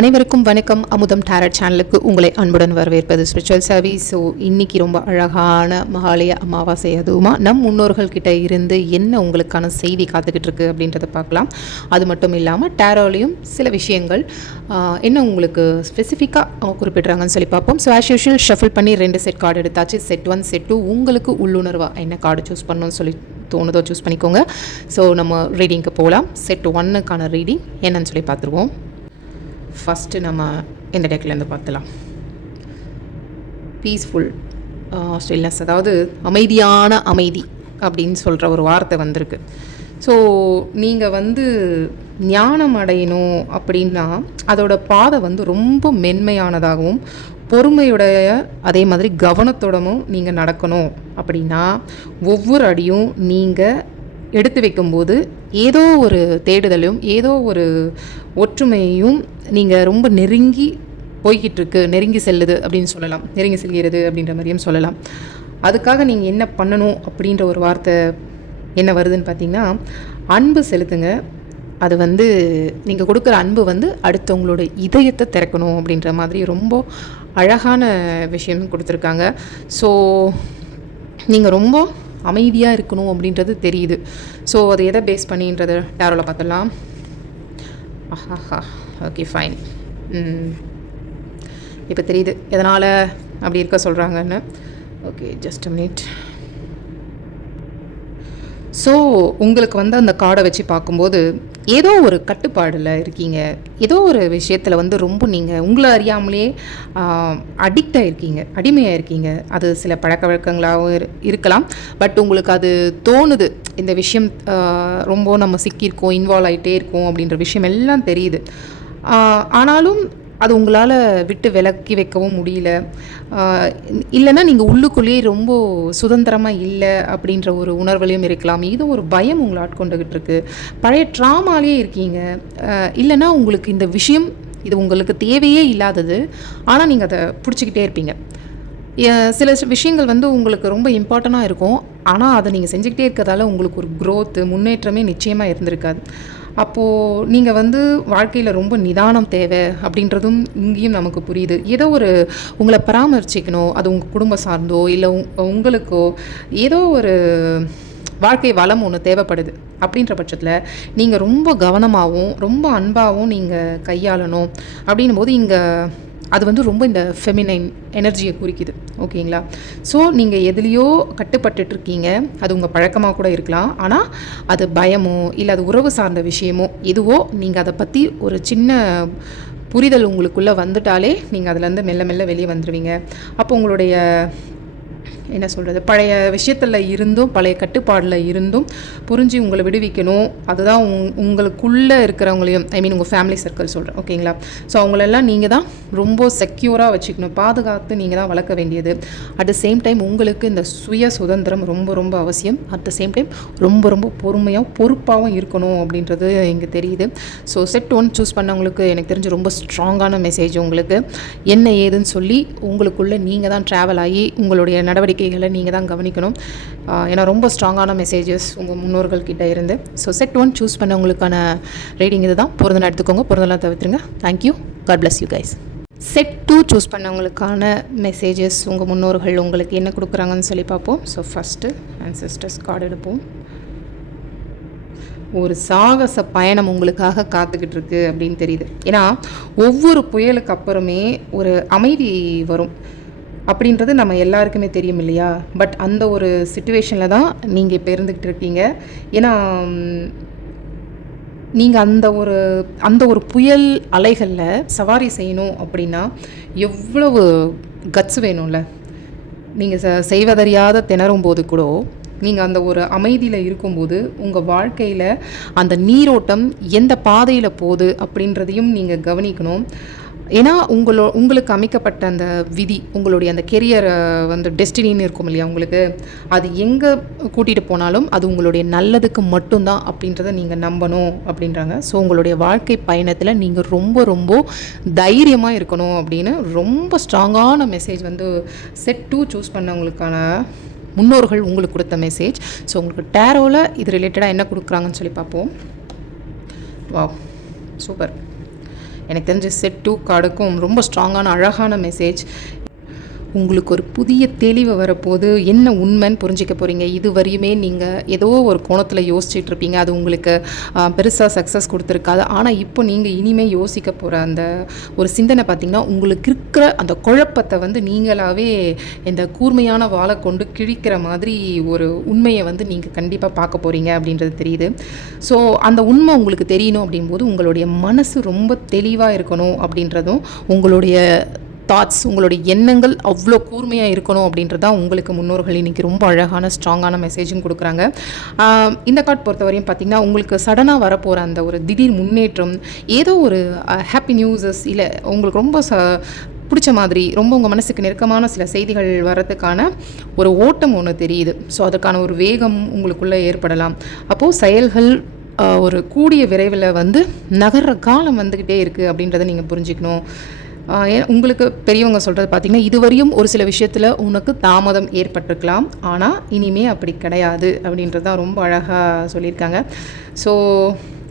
அனைவருக்கும் வணக்கம். அமுதம் டேரட் சேனலுக்கு உங்களை அன்புடன் வரவேற்பது ஸ்பிரிச்சுவல் சர்வீஸ் ஸோ இன்றைக்கி ரொம்ப அழகான மகாலய அமாவாசை. அதுவுமா நம் முன்னோர்கள்கிட்ட இருந்து என்ன உங்களுக்கான செய்தி காத்துக்கிட்டு இருக்கு அப்படின்றத பார்க்கலாம். அது மட்டும் இல்லாமல் டேரோலையும் சில விஷயங்கள் என்ன உங்களுக்கு ஸ்பெசிஃபிக்காக அவங்க குறிப்பிட்றாங்கன்னு சொல்லி பார்ப்போம். ஸோ ஆஸ் யூஷுவல் ஷஃபில் பண்ணி ரெண்டு செட் கார்டு எடுத்தாச்சு. செட் ஒன் செட் டூ உங்களுக்கு உள்ளுணர்வாக என்ன கார்டு சூஸ் பண்ணணும்னு சொல்லி தோணுதோ சூஸ் பண்ணிக்கோங்க. ஸோ நம்ம ரீடிங்க்கு போகலாம் செட் ஒன்னுக்கான ரீடிங் என்னன்னு சொல்லி பார்த்துருவோம். ஃபஸ்ட்டு நம்ம இந்த டெக்லேருந்து பார்த்துலாம். பீஸ்ஃபுல் ஸ்டில்னஸ் அதாவது அமைதியான அமைதி அப்படின்னு சொல்கிற ஒரு வார்த்தை வந்திருக்கு. ஸோ நீங்கள் வந்து ஞானம் அடையணும் அப்படின்னா அதோட பாதை வந்து ரொம்ப மென்மையானதாகவும் பொறுமையுடைய அதே மாதிரி கவனத்தோடமும் நீங்கள் நடக்கணும் அப்படின்னா ஒவ்வொரு அடியும் நீங்கள் எடுத்து வைக்கும்போது ஏதோ ஒரு தேடுதலும் ஏதோ ஒரு ஒற்றுமையையும் நீங்கள் ரொம்ப நெருங்கி போய்கிட்டிருக்கு நெருங்கி செல்லுது அப்படின்னு சொல்லலாம். நெருங்கி செல்கிறது அப்படின்ற மாதிரியும் சொல்லலாம். அதுக்காக நீங்கள் என்ன பண்ணணும் அப்படின்ற ஒரு வார்த்தை என்ன வருதுன்னு பார்த்தீங்கன்னா அன்பு செலுத்துங்க. அது வந்து நீங்கள் கொடுக்குற அன்பு வந்து அடுத்தவங்களோட இதயத்தை திறக்கணும் அப்படின்ற மாதிரி ரொம்ப அழகான விஷயம் கொடுத்துருக்காங்க. ஸோ நீங்கள் ரொம்ப அமைதியாக இருக்கணும் அப்படின்றது தெரியுது. ஸோ அது எதை பேஸ் பண்ணின்றது டேரோவில் பார்த்துடலாம்? ஆஹாஹா ஓகே ஃபைன் இப்போ தெரியுது. எதனால் அப்படி இருக்க சொல்கிறாங்கன்னு ஓகே ஜஸ்ட் மினிட் ஸோ உங்களுக்கு வந்து அந்த கார்டை வச்சு பார்க்கும்போது ஏதோ ஒரு கட்டுப்பாடில் இருக்கீங்க. ஏதோ ஒரு விஷயத்தில் வந்து ரொம்ப நீங்கள் உங்களை அறியாமலே அடிக்ட் ஆகிருக்கீங்க அடிமையாக இருக்கீங்க அது சில பழக்க வழக்கங்களாகவும் இரு இருக்கலாம். பட் உங்களுக்கு அது தோணுது. இந்த விஷயம் ரொம்ப நம்ம சிக்கியிருக்கோம் இன்வால்வ் ஆகிட்டே இருக்கோம் அப்படின்ற விஷயம் எல்லாம் தெரியுது. ஆனாலும் அது உங்களால் விட்டு விலக்கி வைக்கவும் முடியல. இல்லைன்னா நீங்கள் உள்ளுக்குள்ளேயே ரொம்ப சுதந்திரமாக இல்லை அப்படின்ற ஒரு உணர்வுலையும் இருக்கலாம். இது ஒரு பயம் உங்களை ஆட்கொண்டுகிட்டு இருக்கு. பழைய ட்ராமாலேயே இருக்கீங்க. இல்லைன்னா உங்களுக்கு இந்த விஷயம் இது உங்களுக்கு தேவையே இல்லாதது. ஆனால் நீங்கள் அதை பிடிச்சிக்கிட்டே இருப்பீங்க. சில விஷயங்கள் வந்து உங்களுக்கு ரொம்ப இம்பார்ட்டண்ட்டாக இருக்கும். ஆனால் அதை நீங்கள் செஞ்சுக்கிட்டே இருக்கிறதால உங்களுக்கு ஒரு க்ரோத்து முன்னேற்றமே நிச்சயமாக இருந்திருக்காது. அப்போது நீங்கள் வந்து வாழ்க்கையில் ரொம்ப நிதானம் தேவை அப்படின்றதும் இங்கேயும் நமக்கு புரியுது. ஏதோ ஒரு உங்களை பராமரிச்சிக்கணும் அது உங்கள் குடும்பம் சார்ந்தோ இல்லை உங்களுக்கோ ஏதோ ஒரு வாழ்க்கை வளம் ஒன்று தேவைப்படுது. அப்படின்ற பட்சத்தில் நீங்கள் ரொம்ப கவனமாகவும் ரொம்ப அன்பாகவும் நீங்கள் கையாளணும். அப்படின்னும் போது இங்கே அது வந்து ரொம்ப இந்த ஃபெமினைன் எனர்ஜியை குறிக்குது. ஓகேங்களா? ஸோ நீங்கள் எதுலேயோ கட்டுப்பட்டுட்டு இருக்கீங்க அது உங்கள் பழக்கமாக கூட இருக்கலாம். ஆனால் அது பயமோ இல்லை அது உறவு சார்ந்த விஷயமோ எதுவோ நீங்கள் அதை பற்றி ஒரு சின்ன புரிதல் உங்களுக்குள்ளே வந்துட்டாலே நீங்கள் அதுலேருந்து மெல்ல மெல்ல வெளியே வந்துடுவீங்க அப்போ உங்களுடைய என்ன சொல்கிறது பழைய விஷயத்தில் இருந்தும் பழைய கட்டுப்பாடில் இருந்தும் புரிஞ்சு உங்களை விடுவிக்கணும். அதுதான் உங் உங்களுக்குள்ளே இருக்கிறவங்களையும் ஐ மீன் உங்கள் ஃபேமிலி சர்க்கிள் சொல்கிறேன் ஓகேங்களா ஸோ அவங்களெல்லாம் நீங்கள் தான் ரொம்ப செக்யூராக வச்சுக்கணும். பாதுகாத்து நீங்கள் தான் வளர்க்க வேண்டியது. அட் த சேம் டைம் உங்களுக்கு இந்த சுய சுதந்திரம் ரொம்ப ரொம்ப அவசியம். அட் த சேம் டைம் ரொம்ப ரொம்ப பொறுமையாக பொறுப்பாகவும் இருக்கணும் அப்படின்றது இங்கே தெரியுது. ஸோ செட் ஒன் சூஸ் பண்ணவங்களுக்கு எனக்கு தெரிஞ்சு ரொம்ப ஸ்ட்ராங்கான மெசேஜ் உங்களுக்கு. என்ன ஏதுன்னு சொல்லி உங்களுக்குள்ளே நீங்கள் தான் ட்ராவல் ஆகி உங்களுடைய நடவடிக்கை நடவடிக்கைகளை நீங்கள் தான் கவனிக்கணும். ஏன்னா ரொம்ப ஸ்ட்ராங்கான மெசேஜஸ் உங்கள் முன்னோர்கள்கிட்ட இருந்து. ஸோ செட் ஒன் சூஸ் பண்ணவங்களுக்கான ரீடிங் இது தான். பொருந்தலாம் எடுத்துக்கோங்க. பொருந்தலாம் தவிர்த்துருங்க. Thank you God bless you guys set two choose பண்ணவங்களுக்கான messages உங்கள் முன்னோர்கள் உங்களுக்கு என்ன கொடுக்குறாங்கன்னு சொல்லி பார்ப்போம். ஸோ ஃபஸ்ட்டு ancestors கார்டு எடுப்போம். ஒரு சாகச பயணம் உங்களுக்காக காத்துக்கிட்டு இருக்கு அப்படின்னு தெரியுது. ஏன்னா ஒவ்வொரு புயலுக்கு அப்புறமே ஒரு அமைதி வரும். அப்படின்றது நம்ம எல்லாருக்குமே தெரியும் இல்லையா? பட் அந்த ஒரு சுச்சுவேஷனில் தான் நீங்கள் இப்போ இருந்துக்கிட்டு இருக்கீங்க. ஏன்னா நீங்கள் அந்த ஒரு அந்த ஒரு புயல் அலைகளில் சவாரி செய்யணும் அப்படின்னா எவ்வளவு கட்ஸ் வேணும்ல? நீங்கள் ச செய்வதறியாத திணறும் போது கூட நீங்கள் அந்த ஒரு அமைதியில் இருக்கும்போது உங்கள் வாழ்க்கையில் அந்த நீரோட்டம் எந்த பாதையில் போகுது அப்படின்றதையும் நீங்கள் கவனிக்கணும். ஏன்னா உங்களோ உங்களுக்கு அமைக்கப்பட்ட அந்த விதி உங்களுடைய அந்த கெரியரை வந்து டெஸ்டினின்னு இருக்கும் இல்லையா உங்களுக்கு? அது எங்கே கூட்டிகிட்டு போனாலும் அது உங்களுடைய நல்லதுக்கு மட்டும்தான் அப்படின்றத நீங்கள் நம்பணும் அப்படின்றாங்க. ஸோ உங்களுடைய வாழ்க்கை பயணத்தில் நீங்கள் ரொம்ப ரொம்ப தைரியமாக இருக்கணும் அப்படின்னு ரொம்ப ஸ்ட்ராங்கான மெசேஜ் வந்து செட் டூ சூஸ் பண்ணவங்களுக்கான முன்னோர்கள் உங்களுக்கு கொடுத்த மெசேஜ் ஸோ உங்களுக்கு டேரோவில் இது ரிலேட்டடாக என்ன கொடுக்குறாங்கன்னு சொல்லி பார்ப்போம். வாவ் சூப்பர் எனக்கு தெரிஞ்ச செட் டூ கார்டுக்கும் ரொம்ப ஸ்ட்ராங்கான அழகான மெசேஜ் உங்களுக்கு ஒரு புதிய தெளிவு வரப்போது என்ன உண்மைன்னு புரிஞ்சிக்க போகிறீங்க இது வரையுமே நீங்கள் ஏதோ ஒரு கோணத்தில் யோசிச்சுட்டு இருப்பீங்க. அது உங்களுக்கு பெருசாக சக்ஸஸ் கொடுத்துருக்காது. ஆனால் இப்போ நீங்கள் இனிமேல் யோசிக்க போகிற அந்த ஒரு சிந்தனை பார்த்திங்கன்னா உங்களுக்கு இருக்கிற அந்த குழப்பத்தை வந்து நீங்களாகவே இந்த கூர்மையான வாழை கொண்டு கிழிக்கிற மாதிரி ஒரு உண்மையை வந்து நீங்கள் கண்டிப்பாக பார்க்க போகிறீங்க அப்படின்றது தெரியுது. ஸோ அந்த உண்மை உங்களுக்கு தெரியணும் அப்படிங்கும்போது உங்களுடைய மனசு ரொம்ப தெளிவாக இருக்கணும் அப்படின்றதும் உங்களுடைய தாட்ஸ் உங்களுடைய எண்ணங்கள் அவ்வளோ கூர்மையாக இருக்கணும் அப்படின்றது தான் உங்களுக்கு முன்னோர்கள் இன்றைக்கி ரொம்ப அழகான ஸ்ட்ராங்கான மெசேஜும் கொடுக்குறாங்க. இந்த கார்ட் பொறுத்தவரையும் பார்த்திங்கன்னா உங்களுக்கு சடனாக வரப்போகிற அந்த ஒரு திடீர் முன்னேற்றம் ஏதோ ஒரு ஹாப்பி நியூஸஸ் இல்லை உங்களுக்கு ரொம்ப ச பிடிச்ச மாதிரி ரொம்ப உங்கள் மனசுக்கு நெருக்கமான சில செய்திகள் வர்றதுக்கான ஒரு ஓட்டம் ஒன்று தெரியுது. ஸோ அதுக்கான ஒரு வேகம் உங்களுக்குள்ளே ஏற்படலாம். அப்போது செயல்கள் ஒரு கூடிய விரைவில் வந்து நகர்ற காலம் வந்துக்கிட்டே இருக்குது அப்படின்றத நீங்கள் புரிஞ்சுக்கணும். உங்களுக்கு பெரியவங்க சொல்கிறது பார்த்திங்கன்னா இதுவரையும் ஒரு சில விஷயத்தில் உனக்கு தாமதம் ஏற்பட்டிருக்கலாம். ஆனால் இனிமே அப்படி கிடையாது அப்படின்றது தான் ரொம்ப அழகாக சொல்லியிருக்காங்க. ஸோ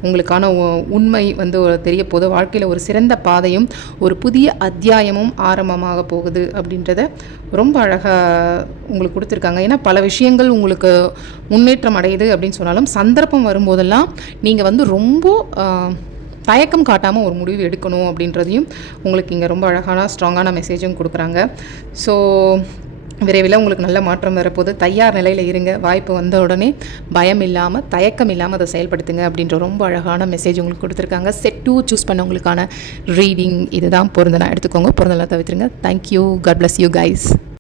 உங்களுக்கான உ- உண்மை வந்து ஒரு தெரிய போது வாழ்க்கையில் ஒரு சிறந்த பாதையும் ஒரு புதிய அத்தியாயமும் ஆரம்பமாக போகுது அப்படின்றத ரொம்ப அழகாக உங்களுக்கு கொடுத்துருக்காங்க. ஏன்னா பல விஷயங்கள் உங்களுக்கு முன்னேற்றம் அடையுது அப்படின்னு சொன்னாலும் சந்தர்ப்பம் வரும்போதெல்லாம் நீங்கள் வந்து ரொம்ப தயக்கம் காட்டாமல் ஒரு முடிவு எடுக்கணும் அப்படின்றதையும் உங்களுக்கு இங்கே ரொம்ப அழகான ஸ்ட்ராங்கான மெசேஜும் கொடுக்குறாங்க. ஸோ விரைவில் உங்களுக்கு நல்ல மாற்றம் வரப்போது தயார் நிலையில் இருங்க. வாய்ப்பு வந்த உடனே பயம் இல்லாமல் தயக்கம் இல்லாமல் அதை செயல்படுத்துங்க அப்படின்ற ரொம்ப அழகான மெசேஜ் உங்களுக்கு கொடுத்துருக்காங்க. செட் டூ சூஸ் பண்ணவங்களுக்கான ரீடிங் இதுதான். பொருந்தனா எடுத்துக்கோங்க. பொருந்தலாம் தவிர்த்துருங்க. Thank you God bless you guys